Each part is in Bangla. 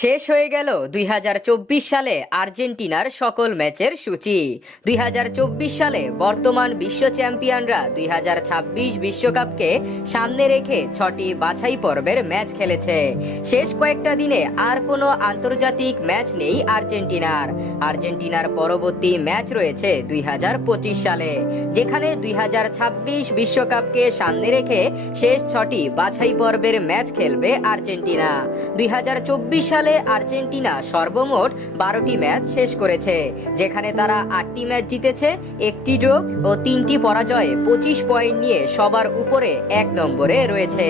শেষ হয়ে গেল ২০২৪ সালে আর্জেন্টিনার সকল ম্যাচের সূচি। ২০২৪ সালে বর্তমান বিশ্ব চ্যাম্পিয়নরা ২০২৬ বিশ্বকাপকে সামনে রেখে ৬টি বাছাই পর্বের ম্যাচ খেলেছে। শেষ কয়েকটা দিনে আর কোনো আন্তর্জাতিক ম্যাচ নেই আর্জেন্টিনার পরবর্তী ম্যাচ রয়েছে ২০২৫ সালে, যেখানে ২০২৬ বিশ্বকাপকে সামনে রেখে শেষ ৬টি বাছাই পর্বের ম্যাচ খেলবে আর্জেন্টিনা। ২০২৪ সালে আর্জেন্টিনা সর্বমোট ১২টি ম্যাচ শেষ করেছে, যেখানে তারা ৮টি ম্যাচ জিতেছে, ১টি ড্র ও ৩টি পরাজয়ে ২৫ পয়েন্ট নিয়ে সবার উপরে ১ নম্বরে রয়েছে।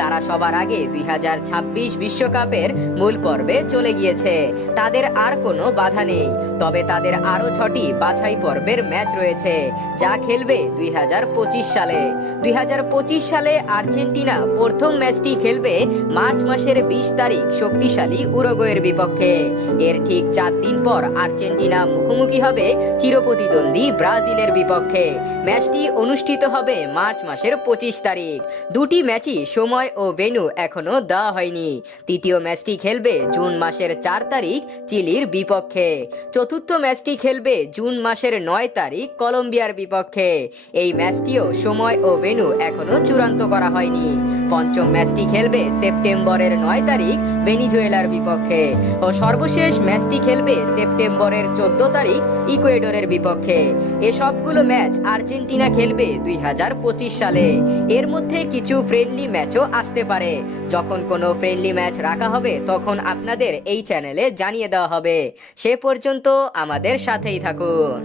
তারা সবার আগে ২০২৬ বিশ্বকাপের মূল পর্বে চলে গিয়েছে। তাদের আর কোনো বাধা নেই, তবে তাদের আরও ৬টি বাছাই পর্বের ম্যাচ রয়েছে, যা খেলবে ২০২৫ সালে। ২০২৫ সালে আর্জেন্টিনা প্রথম ম্যাচটি খেলবে মার্চ মাসের ২০ তারিখ শক্তিশালী উরুগুয়ের বিপক্ষে। এর ঠিক ৪ দিন পর আর্জেন্টিনা মুখোমুখি হবে চিরপ্রতিদ্বন্দ্বী ব্রাজিলের বিপক্ষে। ম্যাচটি অনুষ্ঠিত হবে মার্চ মাসের ২৫ তারিখ। দুটি ম্যাচই সময় ও ভেন্যু এখনো দেওয়া হয়নি। তৃতীয় ম্যাচটি খেলবে জুন মাসের ৪ তারিখ চিলির বিপক্ষে। চতুর্থ ম্যাচটি খেলবে জুন মাসের ৯ তারিখ কলম্বিয়ার বিপক্ষে। এই ম্যাচটিও সময় ও ভেন্যু এখনো চূড়ান্ত করা হয়নি। পঞ্চম ম্যাচটি খেলবে সেপ্টেম্বরের ৯ তারিখ ভেনিজুয়েলার বিপক্ষে ও সর্বশেষ ম্যাচটি খেলবে সেপ্টেম্বরের ১৪ তারিখ ইকুয়েডরের বিপক্ষে। এ সবগুলো ম্যাচ আর্জেন্টিনা খেলবে ২০২৫ সালে। এর মধ্যে কিছু ফ্রেন্ডলি ম্যাচও আসতে পারে। যখন কোনো ফ্রেন্ডলি ম্যাচ রাখা হবে তখন আপনাদের এই চ্যানেলে জানিয়ে দেওয়া হবে। সে পর্যন্ত আমাদের সাথেই থাকুন।